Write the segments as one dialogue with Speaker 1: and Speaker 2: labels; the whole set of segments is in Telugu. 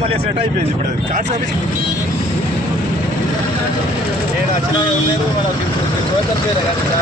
Speaker 1: మళ్ళీ సెట్ అయిపోయింది ఇప్పుడు? అది కార్ సర్వీస్
Speaker 2: నేను వచ్చిన ఎవరు మనకి రోజుల పేరే కదా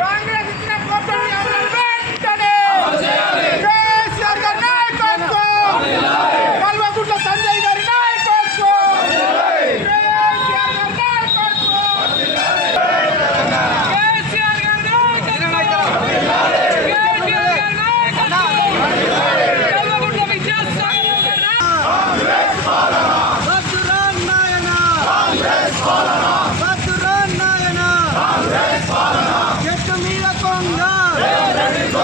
Speaker 3: కాంగ్రెస్ ఇచ్చిన కోటమి అమలు వెంటనే కేసీఆర్ గారి నాయకత్వం కల్వకుంట్ల సంజయ్ గారి నాయకత్వం కేసీఆర్ గారి నాయకత్వం కేసీఆర్ గారి నాయకత్వం కేసీఆర్ గారి నాయకత్వం కల్వకుంట్ల విద్యాసాగర్ గారి
Speaker 4: చెట్టు మీద కొంగ చెట్టు మీద కొంగ సిక్కి సిక్కి పట్టతే
Speaker 3: చెట్టు మీద కొంగ చెట్టు మీద కొంగ జై తెలంగాణ జై తెలంగాణ అమలు చేయాలి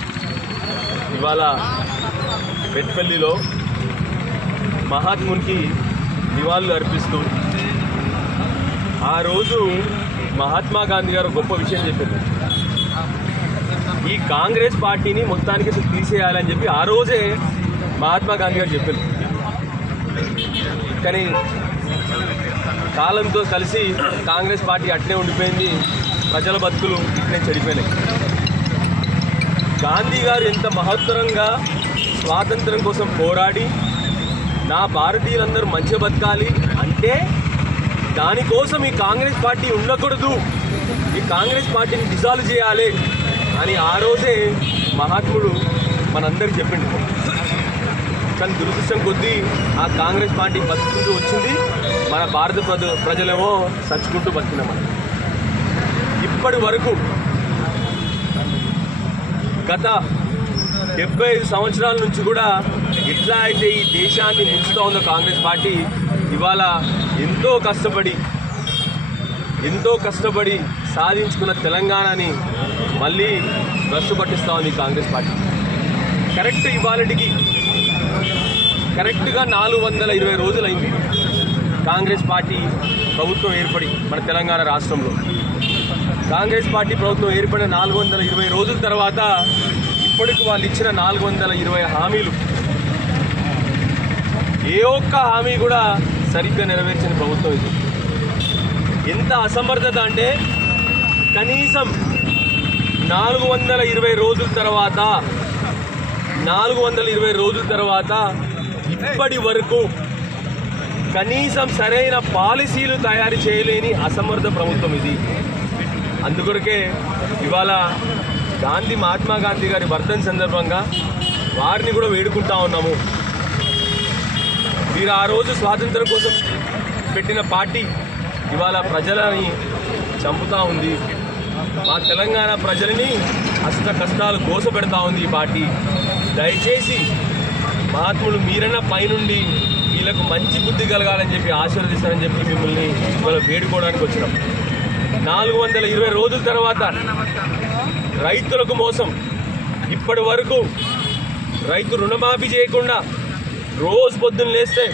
Speaker 5: ఇవాళ పెట్పల్లిలో మహాత్మునికి నివాళులు అర్పిస్తూ ఆ రోజు మహాత్మా గాంధీ గారు గొప్ప విషయం చెప్పారు. ఈ కాంగ్రెస్ పార్టీని మొత్తానికి అసలు తీసేయాలని చెప్పి ఆ రోజే మహాత్మా గాంధీ గారు చెప్పారు. కానీ కాలంతో కలిసి కాంగ్రెస్ పార్టీ అట్నే ఉండిపోయింది ప్రజల బతుకులు ఇట్నే చెడిపోయినాయి. గాంధీ గారు ఎంత మహత్తరంగా స్వాతంత్రం కోసం పోరాడి నా భారతీయులందరూ మంచిగా బతకాలి అంటే దానికోసం ఈ కాంగ్రెస్ పార్టీ ఉండకూడదు. ఈ కాంగ్రెస్ పార్టీని డిజాల్వ్ చేయాలి అని ఆ రోజే మహాత్ముడు మనందరికి చెప్పిండు. కానీ దురదృష్టం కొద్దీ ఆ కాంగ్రెస్ పార్టీ బతుకుంటూ వచ్చింది. మన భారత ప్రజ ప్రజలేమో చచ్చుకుంటూ బతికినామని ఇప్పటి వరకు గత డెబ్బై ఐదు సంవత్సరాల నుంచి కూడా ఎట్లా అయితే ఈ దేశాన్ని ముంచుతా ఉందో కాంగ్రెస్ పార్టీ ఇవాళ ఎంతో కష్టపడి ఎంతో కష్టపడి సాధించుకున్న తెలంగాణని మళ్ళీ భ్రష్టు పట్టిస్తూ ఉంది కాంగ్రెస్ పార్టీ. కరెక్ట్ ఇవాళకి కరెక్ట్గా నాలుగు వందల ఇరవై రోజులైంది. కాంగ్రెస్ పార్టీ ప్రభుత్వం ఏర్పడి మన తెలంగాణ రాష్ట్రంలో. కాంగ్రెస్ పార్టీ ప్రభుత్వం ఏర్పడిన నాలుగు వందల ఇరవై రోజుల తర్వాత ఇప్పటికి వాళ్ళు ఇచ్చిన నాలుగు వందల ఇరవై హామీలు. ఏ ఒక్క హామీ కూడా సరిగ్గా నెరవేర్చిన ప్రభుత్వం ఇది. ఎంత అసమర్థత అంటే కనీసం నాలుగు వందల ఇరవై రోజుల తర్వాత నాలుగు వందల ఇరవై రోజుల తర్వాత ఇప్పటి వరకు కనీసం సరైన పాలసీలు తయారు చేయలేని అసమర్థ ప్రభుత్వం ఇది. అందుకొరకే ఇవాళ గాంధీ మహాత్మా గాంధీ గారి వర్ధన్ సందర్భంగా వారిని కూడా వేడుకుంటా ఉన్నాము. మీరు ఆ రోజు స్వాతంత్రం కోసం పెట్టిన పార్టీ ఇవాళ ప్రజలని చంపుతూ ఉంది. మా తెలంగాణ ప్రజలని అష్ట కష్టాలు కోసపెడతా ఉంది ఈ పార్టీ. దయచేసి మహాత్ములు మీరన్న పైనుండి వీళ్ళకు మంచి బుద్ధి కలగాలని చెప్పి ఆశీర్వదిస్తారని చెప్పి మిమ్మల్ని ఇవాళ వేడుకోవడానికి వచ్చినాం. నాలుగు వందల ఇరవై రోజుల తర్వాత రైతులకు మోసం. ఇప్పటి వరకు రైతు రుణమాఫీ చేయకుండా రోజు పొద్దున్న లేస్తే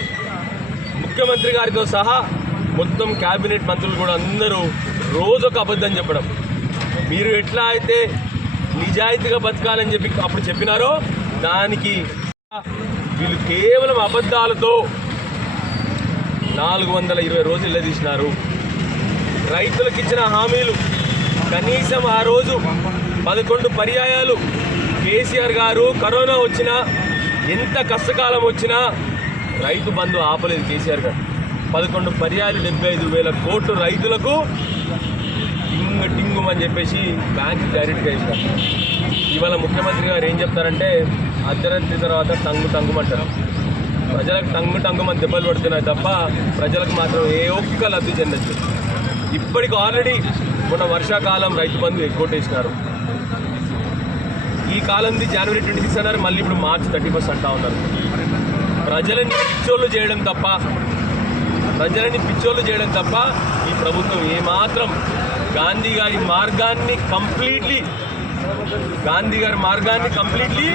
Speaker 5: ముఖ్యమంత్రి గారితో సహా మొత్తం క్యాబినెట్ మంత్రులు కూడా అందరూ రోజు ఒక అబద్ధం చెప్పడం. మీరు ఎట్లా అయితే నిజాయితీగా బతకాలని చెప్పి అప్పుడు చెప్పినారో దానికి వీళ్ళు కేవలం అబద్ధాలతో నాలుగు వందల ఇరవై రోజులు తీసినారు రైతులకు ఇచ్చిన హామీలు కనీసం ఆ రోజు పదకొండు పర్యాయాలు. కేసీఆర్ గారు కరోనా వచ్చినా ఎంత కష్టకాలం వచ్చినా రైతు బంధు ఆపలేదు కేసీఆర్ గారు. పదకొండు పర్యాయాలు డెబ్బై ఐదు వేల కోట్లు రైతులకు టింగ్ టింగు అని చెప్పేసి బ్యాంక్ డైరెక్ట్గా ఇస్తారు ఇవాళ ముఖ్యమంత్రి గారు ఏం చెప్తారంటే అర్ధరాత్రి తర్వాత టంగు టంగుమంటారు. ప్రజలకు టంగు టంగుమని దెబ్బలు పడుతున్నాయి తప్ప ప్రజలకు మాత్రం ఏ ఒక్క లబ్ధి చెందచ్చు ఇప్పటికి ఆల్రెడీ మొన్న వర్షాకాలం రైతు బంధు ఎగ్గొట్టేసినారు. ఈ కాలంది జనవరి ట్వంటీ సిక్స్ అన్నారు మళ్ళీ ఇప్పుడు మార్చ్ థర్టీ ఫస్ట్ అంటా ఉన్నారు. ప్రజలని పిచ్చోళ్ళు చేయడం తప్ప ప్రజలని పిచ్చోళ్ళు చేయడం తప్ప ఈ ప్రభుత్వం ఏమాత్రం గాంధీ గారి మార్గాన్ని కంప్లీట్లీ గాంధీ గారి మార్గాన్ని కంప్లీట్లీ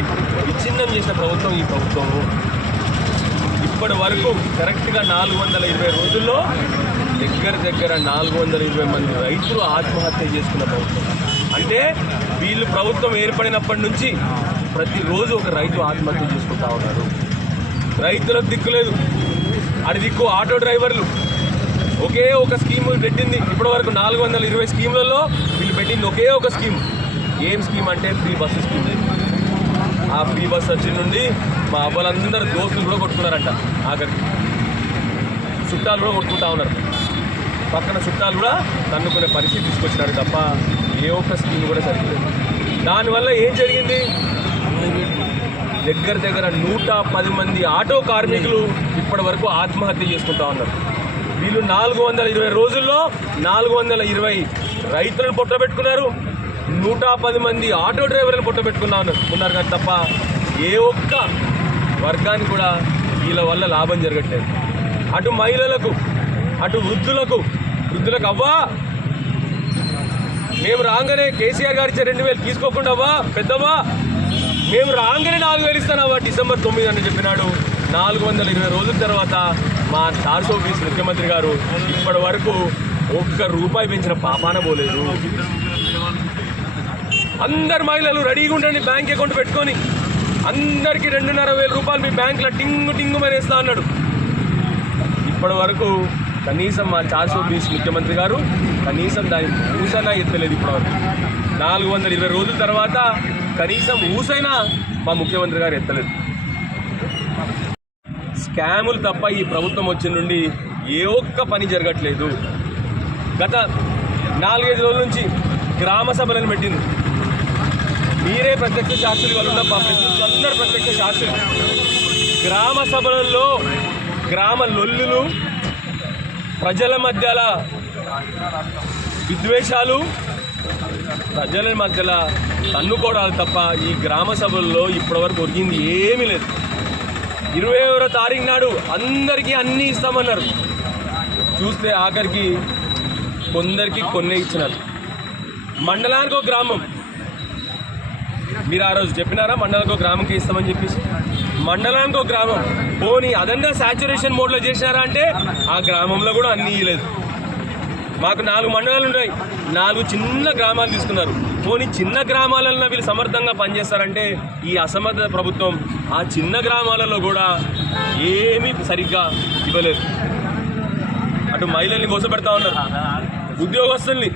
Speaker 5: విచ్ఛిన్నం చేసిన ప్రభుత్వం ఈ ప్రభుత్వము ఇప్పటి వరకు కరెక్ట్గా నాలుగు వందల ఇరవై రోజుల్లో దగ్గర దగ్గర నాలుగు వందల ఇరవై మంది రైతులు ఆత్మహత్య చేసుకున్న ప్రభుత్వం. అంటే వీళ్ళు ప్రభుత్వం ఏర్పడినప్పటి నుంచి ప్రతిరోజు ఒక రైతు ఆత్మహత్య చేసుకుంటా ఉన్నారు. రైతులకు దిక్కులేదు అడి దిక్కు ఆటో డ్రైవర్లు. ఒకే ఒక స్కీమ్ పెట్టింది. ఇప్పటివరకు నాలుగు వందల ఇరవై స్కీములలో వీళ్ళు పెట్టింది ఒకే ఒక స్కీమ్. ఏం స్కీమ్ అంటే ఫ్రీ బస్సు స్కీమ్. ఆ ఫ్రీ బస్ వచ్చి నుండి మా అవ్వలందరూ దోస్తులు కూడా కొట్టుకున్నారంట. ఆఖరికి. చుట్టాలు కూడా కొట్టుకుంటా ఉన్నారు. పక్కన చుట్టాలు కూడా తన్నుకునే పరిస్థితి తీసుకొచ్చినారు తప్ప ఏ ఒక్క స్కీమ్ కూడా సరిపోలేదు దానివల్ల ఏం జరిగింది? దగ్గర దగ్గర నూట పది మంది ఆటో కార్మికులు ఇప్పటి వరకు ఆత్మహత్య చేసుకుంటా ఉన్నారు. వీళ్ళు నాలుగు వందల ఇరవై రోజుల్లో నాలుగు వందల ఇరవై రైతులను పొట్టబెట్టుకున్నారు నూట పది మంది ఆటో డ్రైవర్లను పొట్టబెట్టుకున్నారు ఉన్నారు కానీ తప్ప ఏ ఒక్క వర్గానికి కూడా వీళ్ళ వల్ల లాభం జరగట్లేదు. అటు మహిళలకు అటు వృద్ధులకు వృద్ధులకు అవ్వా. మేము రాగానే కేసీఆర్ గారి ఇచ్చే రెండు వేలు తీసుకోకుండా అవ్వా. పెద్దవ్వా. మేము రాగానే నాలుగు వేలు ఇస్తానవ్వా డిసెంబర్ తొమ్మిది అని చెప్పినాడు. నాలుగు వందల ఇరవై రోజుల తర్వాత మా చార్ ముఖ్యమంత్రి గారు ఇప్పటి వరకు ఒక్క రూపాయి పెంచిన పాపాన పోలేదు. అందరు మహిళలు రెడీగా ఉండండి బ్యాంక్ అకౌంట్ పెట్టుకొని. అందరికీ రెండున్నర వేల రూపాయలు మీ బ్యాంకులో టింగు టింగు మనేస్తా అన్నాడు. ఇప్పటి వరకు కనీసం మా చార్జ్ ఆఫీస్ ముఖ్యమంత్రి గారు కనీసం దాని ఊసైనా ఎత్తలేదు ఇప్పటివరకు. నాలుగు వందల ఇరవై రోజుల తర్వాత కనీసం ఊసైనా మా ముఖ్యమంత్రి గారు ఎత్తలేదు. స్కాములు తప్ప ఈ ప్రభుత్వం వచ్చిన నుండి ఏ ఒక్క పని జరగట్లేదు. గత నాలుగైదు రోజుల నుంచి గ్రామ సభలను పెట్టింది మీరే ప్రత్యక్ష శాస్త్రులు వాళ్ళు తప్ప అందరు ప్రత్యక్ష శాస్త్రులు గ్రామ సభలలో గ్రామ లొల్లులు ప్రజల మధ్యల విద్వేషాలు ప్రజల మధ్యల తన్నుకోవడాలు తప్ప ఈ గ్రామ సభల్లో ఇప్పటివరకు ఒరిగింది ఏమీ లేదు. ఇరవై ఎవరో తారీఖు నాడు అందరికీ అన్నీ ఇస్తామన్నారు. చూస్తే ఆఖరికి కొందరికి కొన్నే ఇచ్చినారు. మండలానికి ఒక గ్రామం. మీరు ఆ రోజు చెప్పినారా? మండలానికి ఒక గ్రామంకి ఇస్తామని చెప్పేసి? మండలానికి ఒక గ్రామం. పోనీ అదన్నా సాచురేషన్ మోడ్లో చేసినారా అంటే ఆ గ్రామంలో కూడా అన్నీ ఇవ్వలేదు మాకు నాలుగు మండలాలు ఉన్నాయి. నాలుగు చిన్న గ్రామాలు తీసుకున్నారు. పోనీ చిన్న గ్రామాలలో వీళ్ళు సమర్థంగా పనిచేస్తారంటే ఈ అసమర్థ ప్రభుత్వం ఆ చిన్న గ్రామాలలో కూడా ఏమీ సరిగ్గా ఇవ్వలేదు. అటు మహిళల్ని కోసపెడతా ఉన్నారు. ఉద్యోగస్తుల్ని.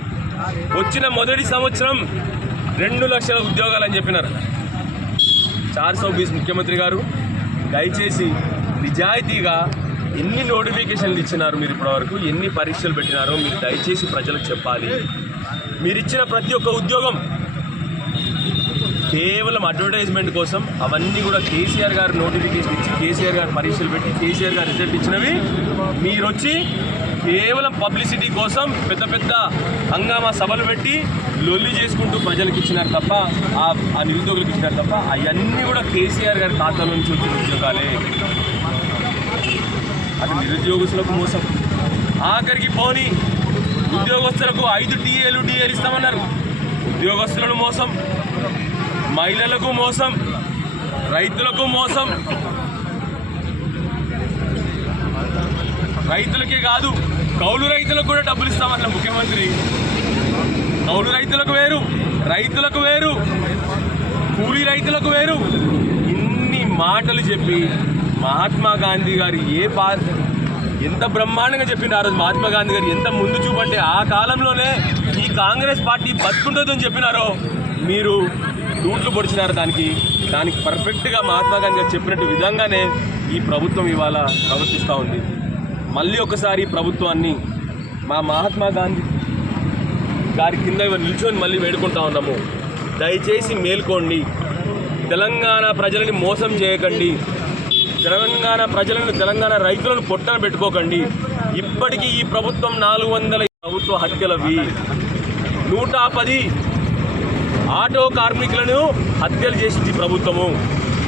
Speaker 5: వచ్చిన మొదటి సంవత్సరం రెండు లక్షల ఉద్యోగాలు అని చెప్పినారు. చార్ సౌబీస్ ముఖ్యమంత్రి గారు దయచేసి నిజాయితీగా ఎన్ని నోటిఫికేషన్లు ఇచ్చినారు మీరు ఇప్పటివరకు? ఎన్ని పరీక్షలు పెట్టినారో మీరు దయచేసి ప్రజలకు చెప్పాలి. మీరు ఇచ్చిన ప్రతి ఒక్క ఉద్యోగం కేవలం అడ్వర్టైజ్మెంట్ కోసం అవన్నీ కూడా కేసీఆర్ గారు నోటిఫికేషన్ ఇచ్చి కేసీఆర్ గారు పరీక్షలు పెట్టి కేసీఆర్ గారు రిజల్ట్ ఇచ్చినవి మీరు వచ్చి కేవలం పబ్లిసిటీ కోసం పెద్ద పెద్ద హంగామా సభలు పెట్టి లొల్లి చేసుకుంటూ ప్రజలకు ఇచ్చినారు తప్ప ఆ నిరుద్యోగులకు ఇచ్చినారు తప్ప అవన్నీ కూడా కేసీఆర్ గారి ఖాతాలో నుంచి వచ్చిన ఉద్యోగాలే. అది నిరుద్యోగస్తులకు మోసం. ఆఖరికి పోని ఉద్యోగస్తులకు ఐదు టీఏలు డిఏలు ఇస్తామన్నారు. ఉద్యోగస్తులను మోసం. మహిళలకు మోసం రైతులకు మోసం. రైతులకే కాదు కౌలు రైతులకు కూడా డబ్బులు ఇస్తామన్న ముఖ్యమంత్రి. కౌలు రైతులకు వేరు రైతులకు వేరు కూలీ రైతులకు వేరు. ఇన్ని మాటలు చెప్పి మహాత్మా గాంధీ గారు ఏ పా ఎంత బ్రహ్మాండంగా చెప్పింది ఆ రోజు మహాత్మా గాంధీ గారు ఎంత ముందు చూపంటే ఆ కాలంలోనే ఈ కాంగ్రెస్ పార్టీ బతుకుంటుందని చెప్పినారో మీరు దూట్లు పొడిచినారు దానికి. దానికి పర్ఫెక్ట్గా మహాత్మా గాంధీ గారు చెప్పినట్టు విధంగానే ఈ ప్రభుత్వం ఇవాళ ప్రవర్తిస్తూ ఉంది. మళ్ళీ ఒకసారి ప్రభుత్వాన్ని మా మహాత్మా గాంధీ గారి కింద నిల్చొని మళ్ళీ వేడుకుంటా ఉన్నాము. దయచేసి మేల్కోండి. తెలంగాణ ప్రజలని మోసం చేయకండి. తెలంగాణ ప్రజలను తెలంగాణ రైతులను పొట్టన పెట్టుకోకండి. ఇప్పటికీ ఈ ప్రభుత్వం నాలుగు వందల ప్రభుత్వ హత్యలవి నూట పది ఆటో కార్మికులను హత్యలు చేసింది ప్రభుత్వము.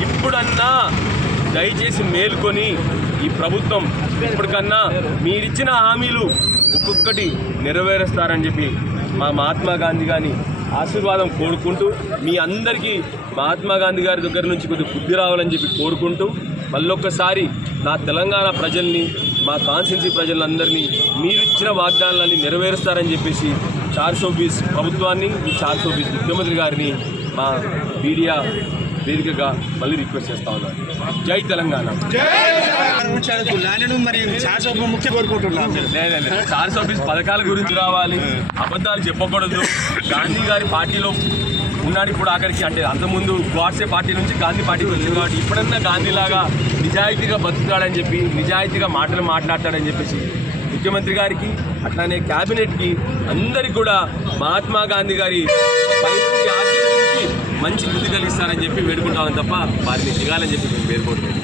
Speaker 5: ఇప్పుడన్నా దయచేసి మేల్కొని ఈ ప్రభుత్వం ఇప్పటికన్నా మీరిచ్చిన హామీలు ఒక్కొక్కటి నెరవేరుస్తారని చెప్పి మా మహాత్మా గాంధీ గారిని ఆశీర్వాదం కోరుకుంటూ మీ అందరికీ మహాత్మా గాంధీ గారి దగ్గర నుంచి కొద్దిగా బుద్ధి రావాలని చెప్పి కోరుకుంటూ మళ్ళొక్కసారి నా తెలంగాణ ప్రజల్ని మా కాన్స్టిట్యున్సీ ప్రజలందరినీ మీరు ఇచ్చిన వాగ్దానాలన్నీ నెరవేరుస్తారని చెప్పేసి చార్ సోబీస్ ప్రభుత్వాన్ని ఈ చార్ సోబీస్ ముఖ్యమంత్రి గారిని మా మీడియా వేదికగా మళ్ళీ రిక్వెస్ట్ చేస్తా ఉన్నాను జై తెలంగాణ.
Speaker 1: ల్యాండ్ మరి శాసన ముఖ్య కోరుకుంటున్నాం
Speaker 5: లేదు చార్ సోబీస్ పథకాల గురించి రావాలి. అబద్ధాలు చెప్పకూడదు. గాంధీ గారి పార్టీలో ఉన్నాడు ఇప్పుడు ఆఖరికి. అంటే అంతకుముందు గాడ్సే పార్టీ నుంచి గాంధీ పార్టీకి వచ్చింది కాబట్టి ఇప్పుడన్నా గాంధీలాగా నిజాయితీగా బతుకుతాడని చెప్పి నిజాయితీగా మాటలు మాట్లాడతాడని చెప్పేసి ముఖ్యమంత్రి గారికి అట్లానే క్యాబినెట్కి అందరికి కూడా మహాత్మా గాంధీ గారి ఆచరించి మంచి బుద్ధి కలిగిస్తారని చెప్పి వేడుకుంటామని తప్ప వారిని దిగాలని చెప్పి మేము వేడుకోవట్లేదు